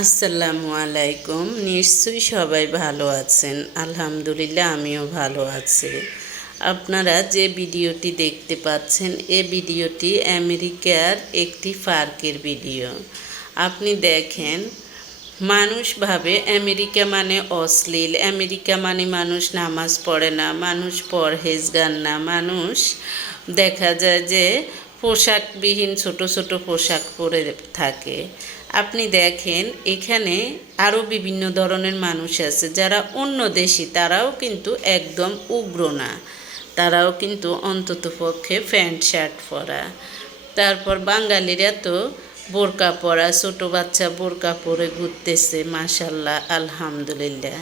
আসসালামু আলাইকুম। নিশ্চয়ই সবাই ভালো আছেন। আলহামদুলিল্লাহ, আমিও ভালো আছি। আপনারা যে ভিডিওটি দেখতে পাচ্ছেন, এ ভিডিওটি আমেরিকার একটি পার্কের ভিডিও। আপনি দেখেন, মানুষ ভাবে আমেরিকা মানে অশ্লীল, আমেরিকা মানে মানুষ নামাজ পড়ে না, মানুষ পরহেজগার না, মানুষ দেখা যায় যে পোশাকবিহীন ছোট ছোট পোশাক পরে থাকে। আপনি দেখেন, এখানে আরও বিভিন্ন ধরনের মানুষ আছে, যারা অন্য দেশি, তারাও কিন্তু একদম উগ্র না। তারাও কিন্তু অন্তত পক্ষে প্যান্ট, শার্ট পরা। তারপর বাঙালিরা তো বোরকা পরা, ছোটো বাচ্চা বোরকা পরে ঘুরতেছে, মাশাল্লাহ, আলহামদুলিল্লাহ।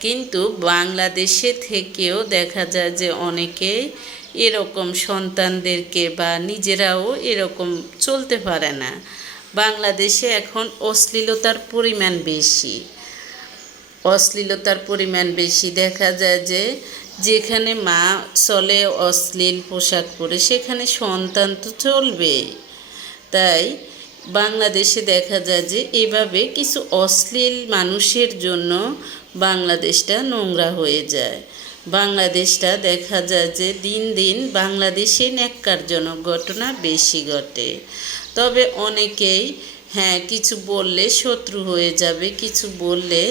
কিন্তু বাংলাদেশে থেকেও দেখা যায় যে অনেকে এরকম সন্তানদেরকে বা নিজেরাও এরকম চলতে পারে না। বাংলাদেশে এখন অশ্লীলতার পরিমাণ বেশি। অশ্লীলতার পরিমাণ বেশি। দেখা যায় যে যেখানে মা চলে, অশ্লীল পোশাক পরে, সেখানে সন্তান তো চলবেই। তাই বাংলাদেশে দেখা যায় যে এভাবে কিছু অশ্লীল মানুষের জন্য বাংলাদেশটা নোংরা হয়ে যায়। বাংলাদেশটা দেখা যায় যে দিন দিন বাংলাদেশে ন্যাক্কারজনক ঘটনা বেশি ঘটে। তবে অনেকেই হ্যাঁ কিছু বললে শত্রু হয়ে যাবে, কিছু বললে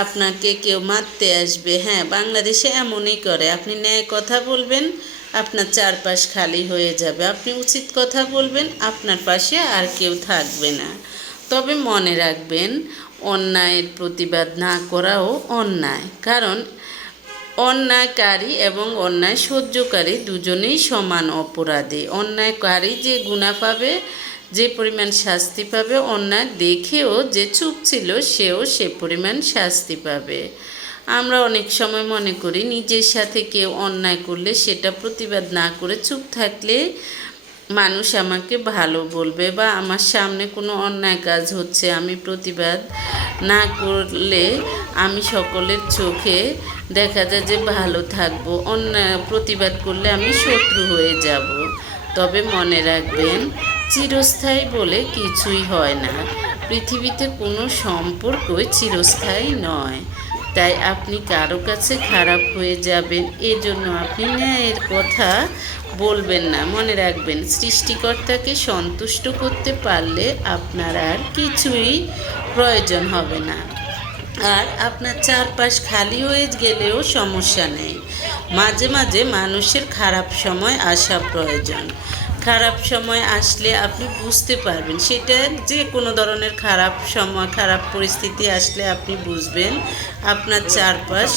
আপনাকে কেউ মারতে আসবে। হ্যাঁ বাংলাদেশে এমনই করে। আপনি ন্যায় কথা বলবেন, আপনার চারপাশ খালি হয়ে যাবে। আপনি উচিত কথা বলবেন, আপনার পাশে আর কেউ থাকবে না। তবে মনে রাখবেন, অন্যায়ের প্রতিবাদ না করাও অন্যায়। কারণ অন্যায়কারী এবং অন্যায় সহ্যকারী দুজনেই সমান অপরাধী। অন্যায়কারী যে গুণা পাবে, যে পরিমাণ শাস্তি পাবে, অন্যায় দেখেও যে চুপ ছিল, সেও সে পরিমাণ শাস্তি পাবে। আমরা অনেক সময় মনে করি, নিজের সাথে কেউ অন্যায় করলে সেটা প্রতিবাদ না করে চুপ থাকলে মানুষ আমাকে ভালো বলবে বা আমার সামনে কোনো অন্যায় কাজ হচ্ছে, আমি প্রতিবাদ না করলে আমি সকলের চোখে দেখা যায় যে ভালো থাকব। অন্যায় প্রতিবাদ করলে আমি শত্রু হয়ে যাব। তবে মনে রাখবেন, চিরস্থায়ী বলে কিছুই হয় না। পৃথিবীতে কোনো সম্পর্কই চিরস্থায়ী নয়। তাই আপনি কারও কাছে খারাপ হয়ে যাবেন। এজন্য আপনি ন্যায়ের কথা বলবেন না। মনে রাখবেন, সৃষ্টিকর্তাকে সন্তুষ্ট করতে পারলে আপনার আর কিছুই প্রয়োজন হবে না। আর আপনার চারপাশ খালি হয়ে গেলেও সমস্যা নেই। মাঝে মাঝে মানুষের খারাপ সময় আসা প্রয়োজন। খারাপ সময় আসলে আপনি বুঝতে পারবেন, সেটা যে কোনো ধরনের খারাপ সময়, খারাপ পরিস্থিতি আসলে আপনি বুঝবেন। আপনার চারপাশ